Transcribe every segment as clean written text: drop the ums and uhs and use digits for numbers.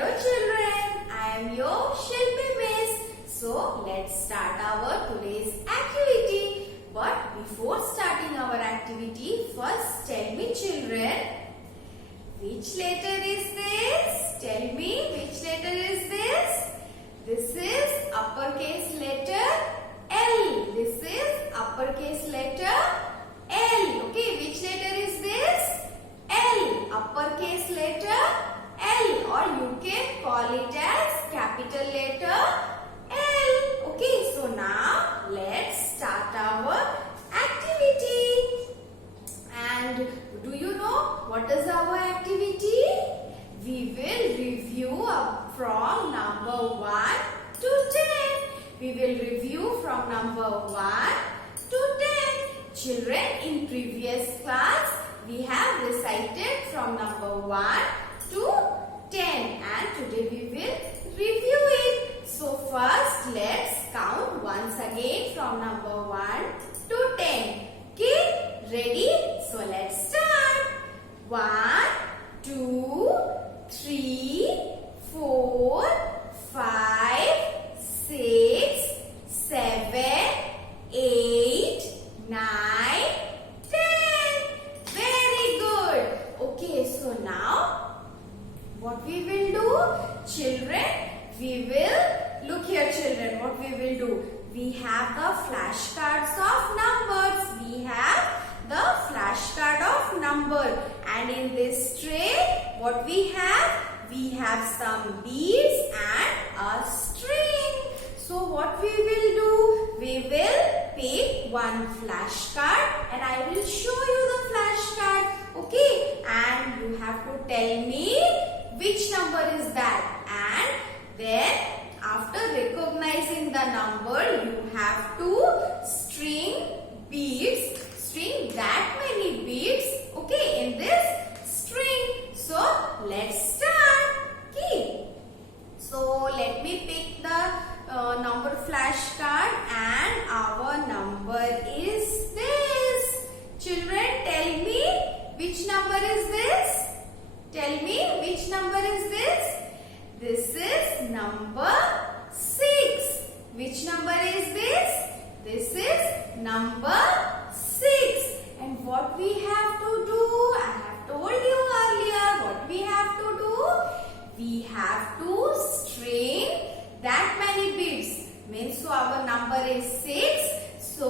Hello children, I am your Shilpi Miss. So let's start our today's activity. But before starting our activity, first tell me children, which letter is this? Tell me which letter is this? This is uppercase letter L. This is uppercase letter L. Okay, which letter is this? L. Uppercase letter L, or you can call it as capital letter L. Okay, so now let's start our activity. And do you know what is our activity? We will review from number 1 to 10. We will review from number 1 to 10. Children, in previous class, we have recited from number 1 to 10, and today we will review it. So first let's count once again from number 1 to 10. Okay, ready? So let's start. 1, 2, 3, 4, 5, 6, 7, 8, 9, 10. Very good. Okay, so now what we will do, children, we will, look here children, what we will do. We have the flashcards of numbers. We have the flashcard of number. And in this tray, what we have? We have some beads and a string. So what we will do? We will pick one flashcard and I will show you the flashcard. Okay, and you have to tell me which number is that, and then after recognizing the number you have to string beads, string that many beads, okay, in this string. So let's start. Okay, so let me pick the number flashcard, and our number is this. Children, tell me which number is this? Tell me which number is this? This is number 6. Which number is this? This is number 6. And what we have to do? I have told you earlier what we have to do. We have to string that many beads. Means so our number is 6. So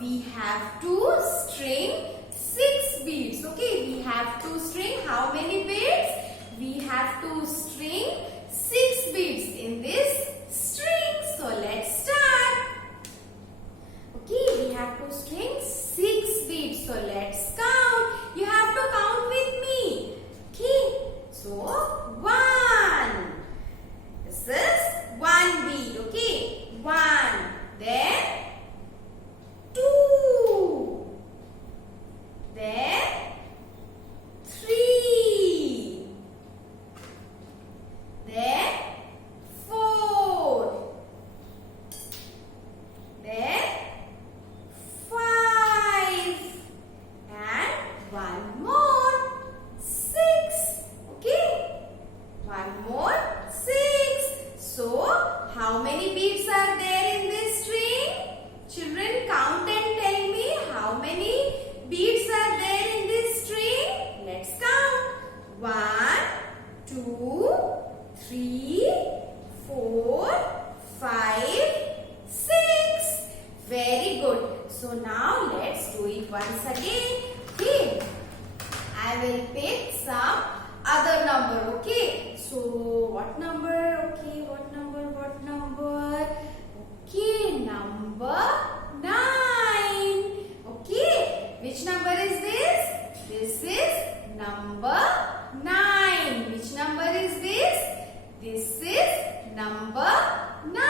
we have to string 6 beads. Okay, we have to string how many beads? We have to string 6 beads in this string. So let's start. Okay, we have to string 6 beads. So let's count. You have to count with me. Okay, so 1. This is 1 bead. Okay, 1. Then 2. Then 3. Then 4. Then 5. And one more 6. Okay. One more 6. So how many beads are there in this string? Children, count and tell me how many beads are there in this string. Let's count. 1, 2, 3, 4, 5, 6. Very good. So now let's do it once again. Okay. I will pick some other number. Okay. So what number? Okay. What number? What number? Okay. Number 9. Okay. Which number is this? This is number 9. Which number is this? This is number 9.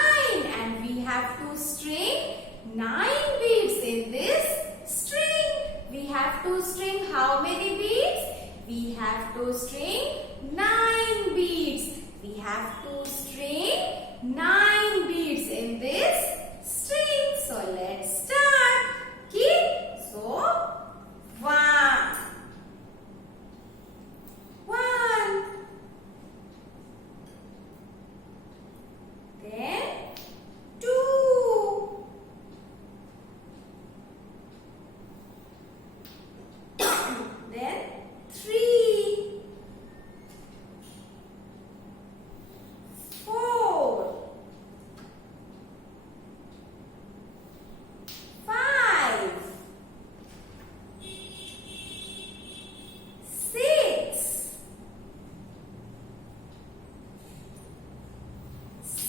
And we have to string 9 beads in this string. We have to string how many beads? We have to string 9 beads. We have to string 9 beads in this string. So let's start. Okay. So 1.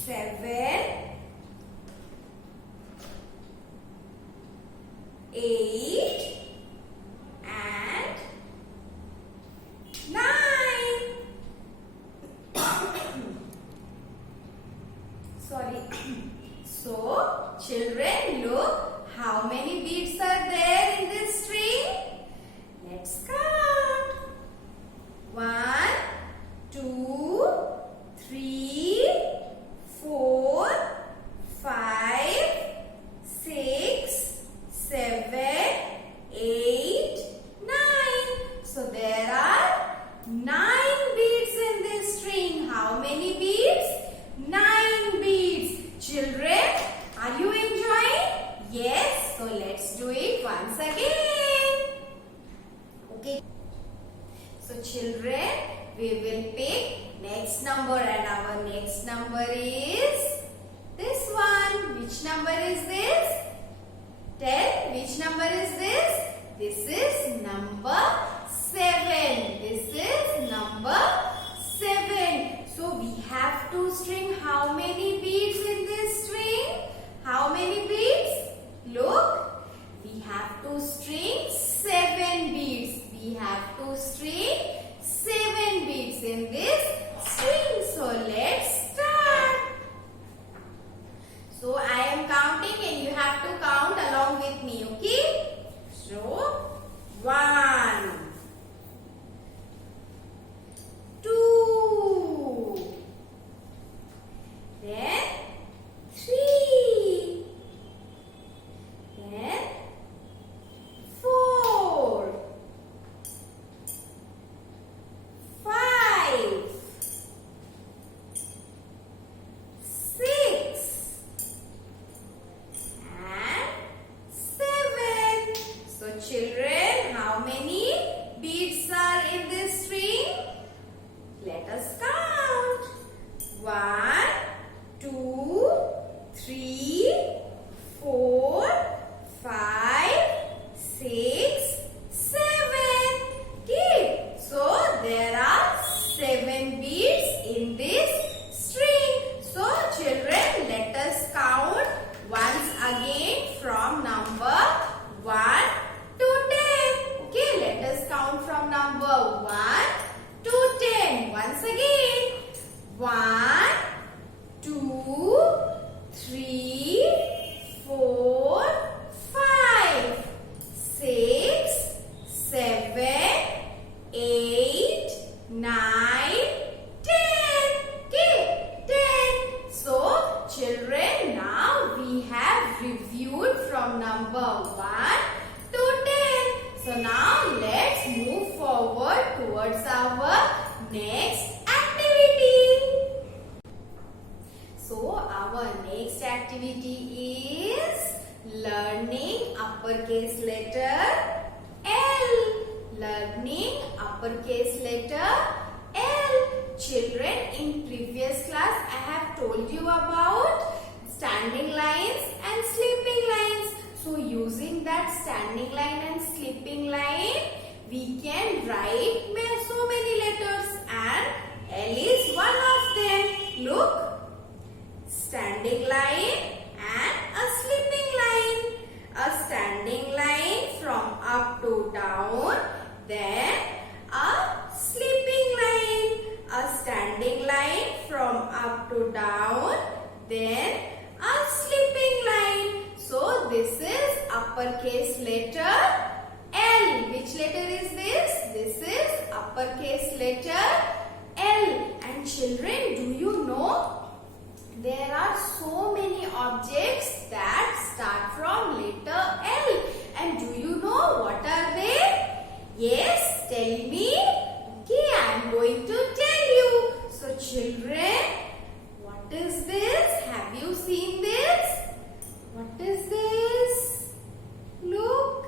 7, 8 and 9. Sorry. So, children, look how many beads are there in this string. Let's count. 1, 2, 3, 4, 5, 6, 7, 8, 9. So there are 9 beads in this string. How many beads? 9 beads. Children, are you enjoying? Yes. So let's do it once again. Okay. So children, we will pick next number and our next number is this one. Which number is this? Tell, which number is this? This is number 7. This is number 7. So we have to string how many beads in this string? How many beads? Look, we have to string 7 beads. We have to string 7 beads in this string. So let's start. So I am counting and you have to count along with me, okay? So 1, 2, then 3, then 4, 5, 6 and 7. So children, how many beads are in this string? Let us count. 1, 2, 3, 4, 5, 6, 7. Okay. So there are 7 beads in this string. So children, let us count once again from number 1 to 10. Okay, let us count from number 1 to 10. Once again. 1, 2, 3, 4, 5, 6, 7, 8, 9, 10. Okay, 10. So children, now we have reviewed from number 1 to 10. So now let's move forward towards our next activity. So our next activity is learning uppercase letter L. Learning uppercase letter L. Children, in previous class I have told you about standing lines and sleeping lines. So using that standing line and sleeping line, we can write so many letters and L is one of them. Look, standing line and a sleeping line. A standing line from up to down, then a sleeping line. A standing line from up to down, then a sleeping line. So this is uppercase letter L. Which letter is this? This is uppercase letter L. And children, do you know there are so many objects that start from letter L? And do you know what are they? Yes, tell me. Okay, I am going to tell you. So children, what is this? Have you seen this? What is this? Look.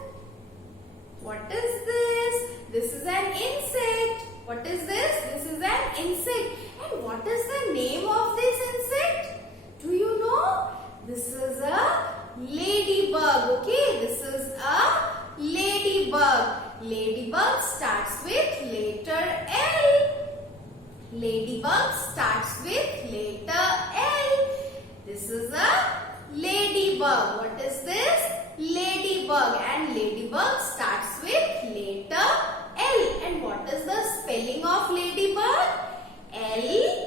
What is this? This is an insect. What is this? This is an insect. And what is the name of this insect? Do you know? This is a ladybug. Okay, this is a ladybug. Ladybug starts with letter L. Ladybug starts with letter L. This is a ladybug. What is this? Ladybug. And ladybug starts with letter L. And what is the spelling of ladybug? Ladybug.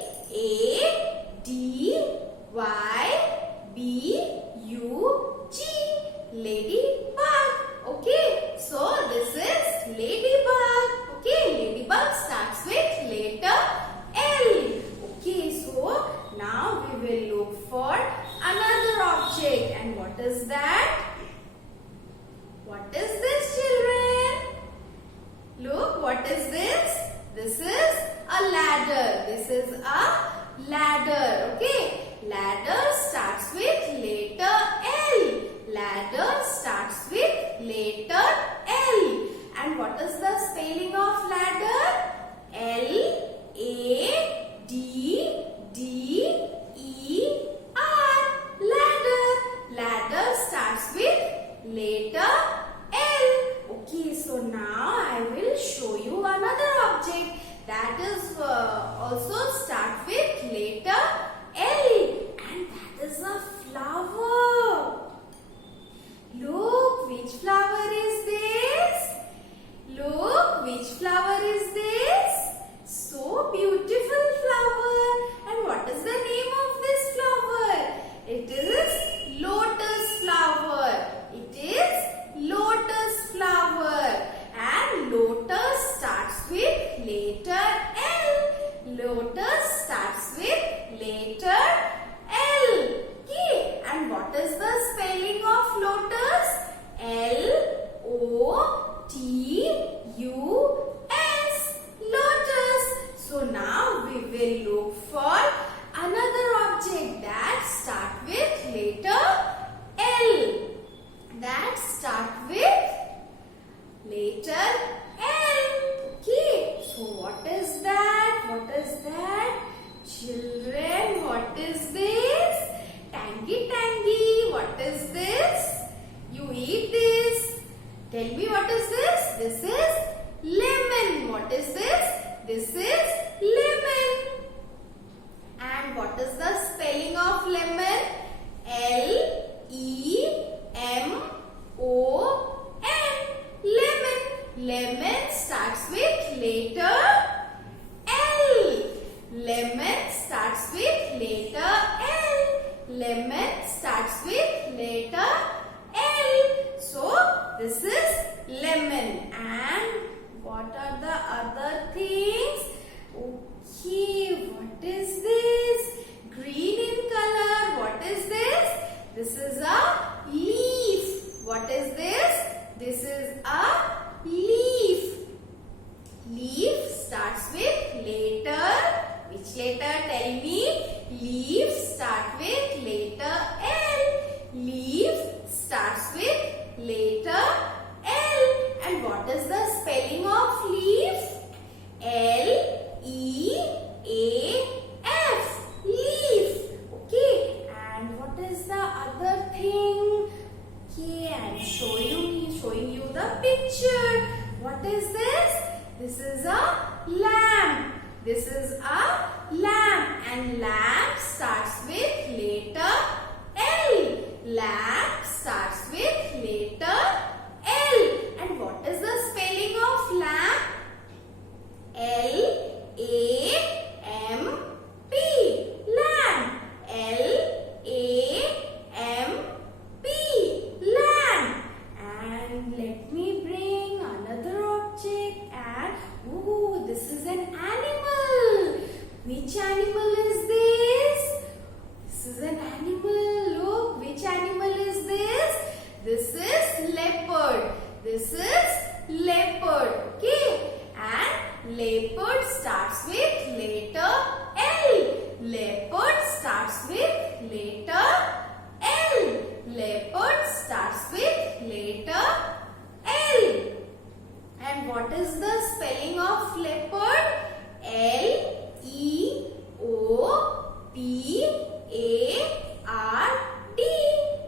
Ladybug. Okay. So this is ladybug. Okay. Ladybug starts with letter L. Okay. So now we will look for another object. And what is that? What is this, children? Look, what is this? This is a ladder. This is a ladder. Okay. Ladder starts with letter L. Ladder starts with letter L. And what is the spelling of ladder? Ladder. Ladder. Ladder starts with letter L. Okay, so now I will show you another object that is also start with letter L. And that is a flower. Look, which flower is this? Look, which flower is this? So beautiful flower. And what is the name of this flower? It is lotus flower. It is lotus flower. And lotus starts with letter L. Lotus starts with letter L. Okay. And what is the spelling of lotus? Lotus. Lotus. So now we will look for another object that start with letter L. That start with letter L. Okay. So what is that? What is that? Children, what is this? Tangy. What is this? You eat this. Tell me, what is this? This is lemon. What is this? This is lemon. And what is the spelling of lemon? Lemon. Lemon. Lemon starts with letter L. Lemon starts with letter L. Lemon starts with letter L. So this is lemon. And what are the other things? Okay, what is this? Green in color. What is this? This is a leaf. What is this? This is a leaf. Leaf starts with letter. Which letter? Tell me. Leaf start with letter L. Leaf starts with letter L. And what is the spelling of leaf? Leaf. Leaf. Okay. And what is the other thing? Okay, I am showing you the picture. What is this? This is a lamp. This is a lamp. And lamp starts with letter L. Lamp starts with letter L. And what is the spelling of lamp? L-A-M-P. Lamp. L-A-M-P. Lamp. And let me bring another object. And oh, this is an animal. Which animal is this? This is an animal. Look, which animal is this? This is leopard. This is leopard. Okay. And leopard starts with letter L. Leopard starts with letter L. Leopard starts with letter L. And what is the spelling of leopard? L-E-O-P-A-R-D.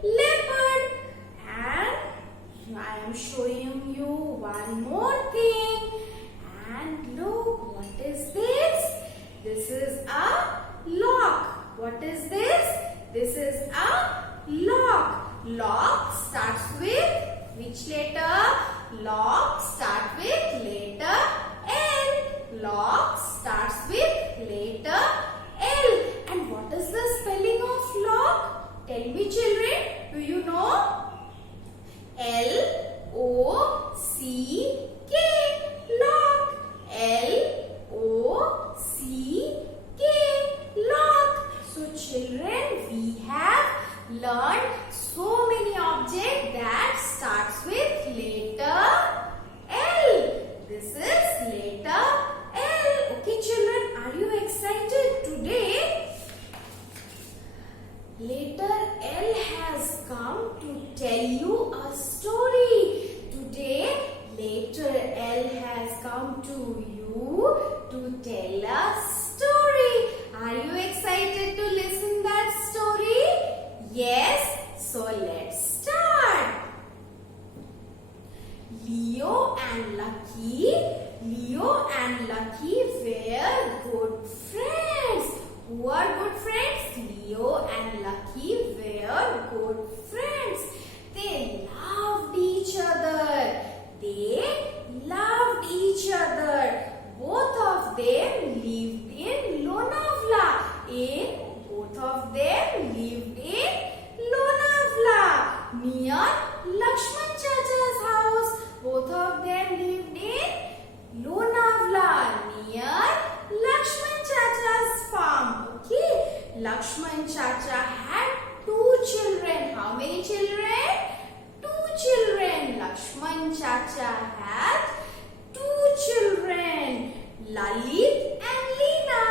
Leopard. And I am showing you one more thing. And look, what is this? This is a lock. What is this? This is a lock. Lock starts with which letter? Lock starts with letter L. Lock starts with letter L. And what is the spelling of lock? Tell me children, do you know? L-O-C-K. Lock. L-O-C-K. Lock. So children, we have learned so many objects that starts with letter L. This is letter L. Okay children, are you excited today? Letter L has come to tell you a story. Today, letter L has come to you to tell a story. Are you excited to listen that story? Yes? So let's start. Leo and Lucky were good friends. Who are good friends? Leo and Lucky were good friends. They loved each other. Both of them lived in Lonavala. Near Lakshman Chacha's house. Both of them lived in Lonavala. Near Lakshman Chacha's farm. Okay. Lakshman Chacha had 2 children. How many children? 2 children. Lakshman Chacha had 2 children. Lalit and Leena.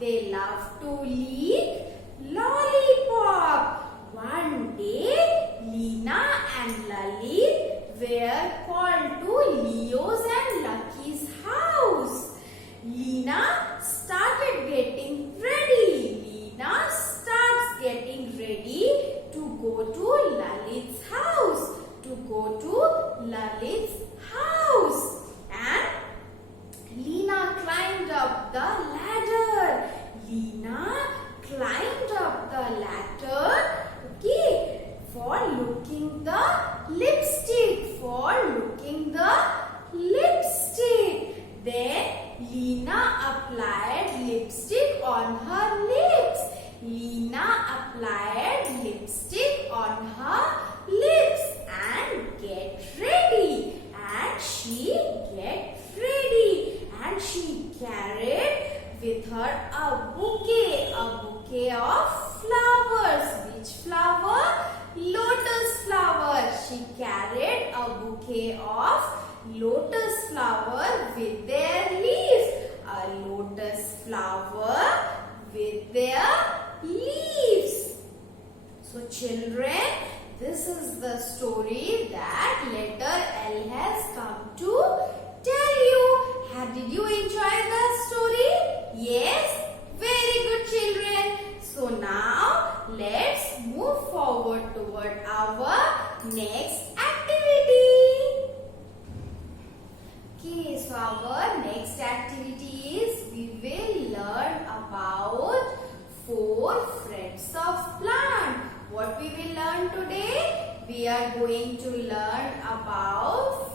They love to lick lollipop. One day, Leena and Lalit were called to Leo's and Lucky's house. Leena started getting ready. To go to Lalit's house. And Leena climbed up the ladder. Okay, for looking the lipstick. Then Leena applied lipstick on her lips. And get ready. And she carried with her a bouquet of flowers. Which flower? Lotus flower. She carried a bouquet of lotus flower with their leaves. A lotus flower with their leaves. So children, this is the story that letter L has come to tell you. Did you enjoy the story? Yes? Very good children. So now let's move forward toward our next activity. Okay, so our next activity is we will learn about 4 friends of plant. What we will learn today? We are going to learn about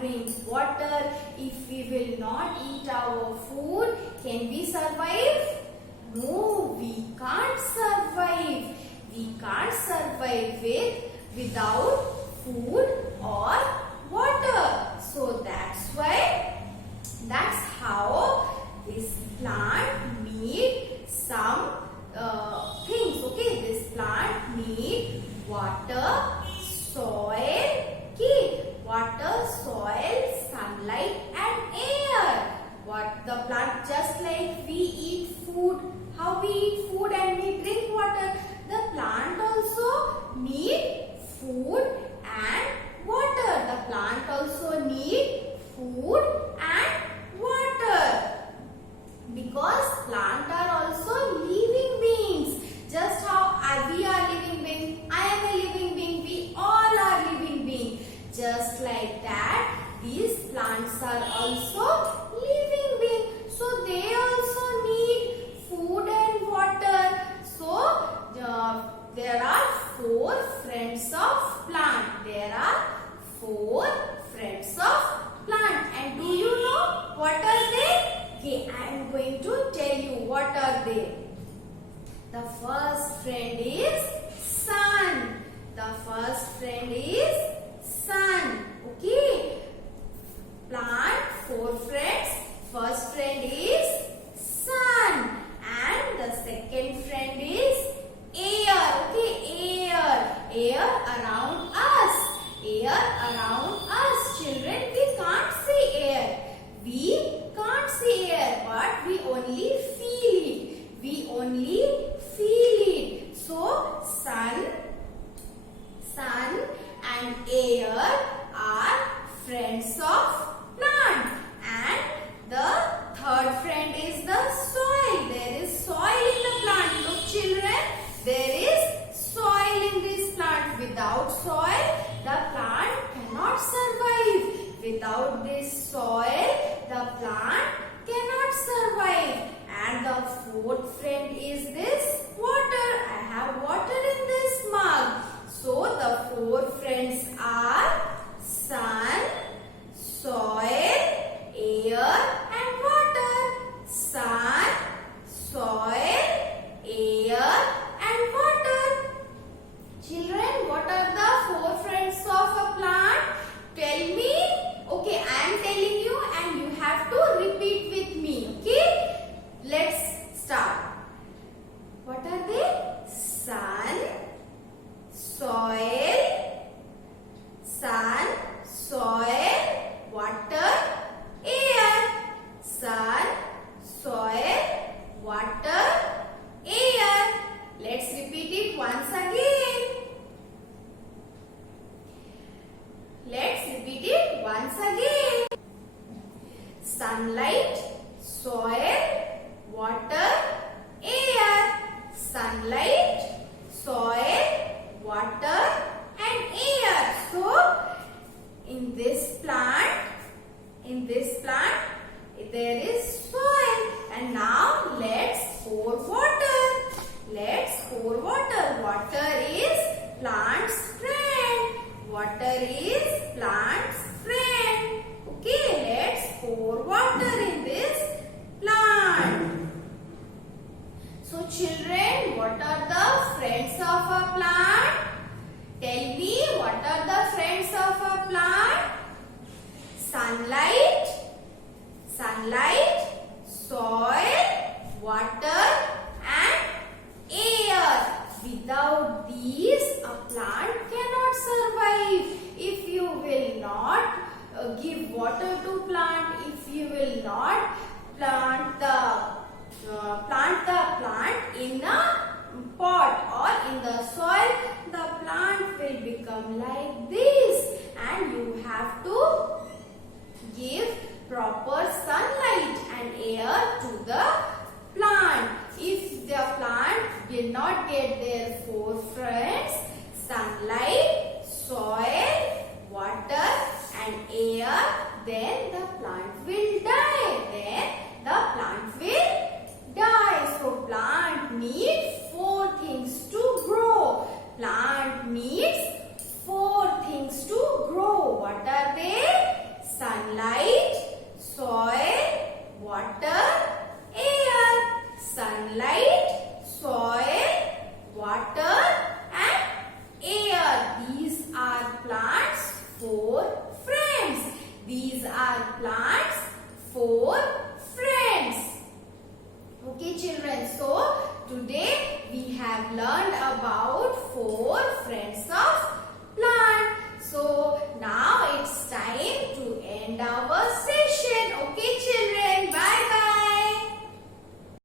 drink water. If we will not eat our food, can we survive? No, we can't survive. We can't survive without food or water. So that's how this plant need some things. Okay, this plant need water, soil, water, soil, sunlight and air. What the plant, just like we eat food, how we eat food and we drink water, the plant also need food and water. The plant also need food and water, because plants are also living beings. Just how we are living being, I am a living being, we all are living beings. Just like that, these plants are also living beings. So they also need food and water. So there are 4 friends of plant. There are 4 friends of plant. And do you know what are they? Okay, I am going to tell you what are they. The first friend is sun. The first friend is sun. Okay. Plant 4 friends. First friend is sun. And the second friend is air. Okay, air around us. Air around us. Children, we can't see air. We can't see air, but we only feel it. We only feel it. So sun and air are friends of plant. And the third friend is the soil. There is soil in the plant. Look children, there is soil in this plant. Without soil, the plant cannot survive. Without this soil, the plant cannot survive. And the fourth friend is this water. I have water in this mug. So the 4 friends are sun, soil, air and water. Sun, soil, air and water. Children, what are the 4 friends of a plant? Tell me. Okay, I am telling you and you have to repeat with me. Okay, let's start. What are they? Sun, soil, water, air. Sun, soil, water, air. Let's repeat it once again. Let's repeat it once again. Sunlight, soil, water, air. Sunlight, soil, water and air. So in this plant there is soil. And now let's pour water. Let's pour water. Water is plant's friend. Water is plant's friend. Okay, let's pour water in this plant. So children, what are the friends of a plant? Tell me, what are the friends of a plant? Sunlight, soil, water and air. Without these, a plant cannot survive. If you will not give water to plant, if you will not plant the plant in a pot or in the soil, the plant will become like this. And you have to give proper sunlight and air to the plant. If the plant did not get their 4 friends, sunlight, soil, water and air, then the plant will die. So plant needs 4 things to grow. Plant needs 4 things to grow. What are they? These are plants, 4 friends. Okay children, so today we have learned about 4 friends of plant. So now it's time to end our session.